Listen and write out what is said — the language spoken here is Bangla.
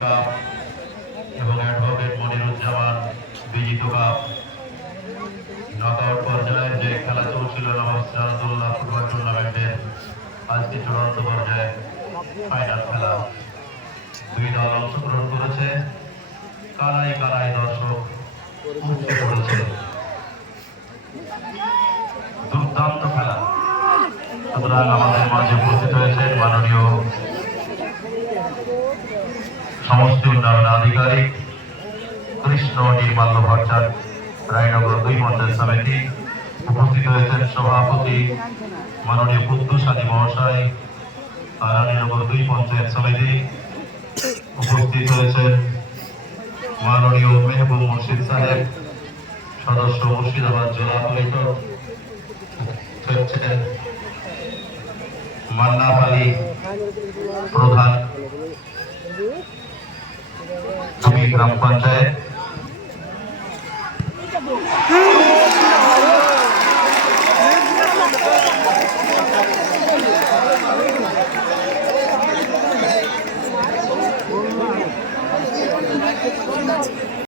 কাপ এবং অ্যাডভোকেট মনিরুজ্জামান বিজিত কাপ নকআউট পর্যায়ের যে খেলা চলছিল নবাব সিরাজউদ্দৌলা ফুটবল টুর্নামেন্টের আজকে চূড়ান্ত পর্যায়ে ফাইনাল খেলা। দুই দল অংশগ্রহণ করেছে, কানায় কানায় দর্শক উপচে পড়েছে। দুর্দান্ত খেলা। সুতরাং আমাদের মাঝে উপস্থিত হয়েছে মাননীয় সমষ্টি উন্নয়ন আধিকারিক কৃষ্ণ নির্মাল্য ভট্টাচার্য, রায়নগর ২ পঞ্চায়েত সমিতি। উপস্থিত হয়েছেন সভাপতি মাননীয় কুদ্দুস আলী মহাশয়, রানীনগর ২ পঞ্চায়েত সমিতি। উপস্থিত হয়েছেন মাননীয় মেহবুব মুর্শিদ সাহেব, সদস্য মুর্শিদাবাদ জেলা পরিষদ। হচ্ছেন মান্নাফ আলী প্রধান গ্রাম পঞ্চায়েত।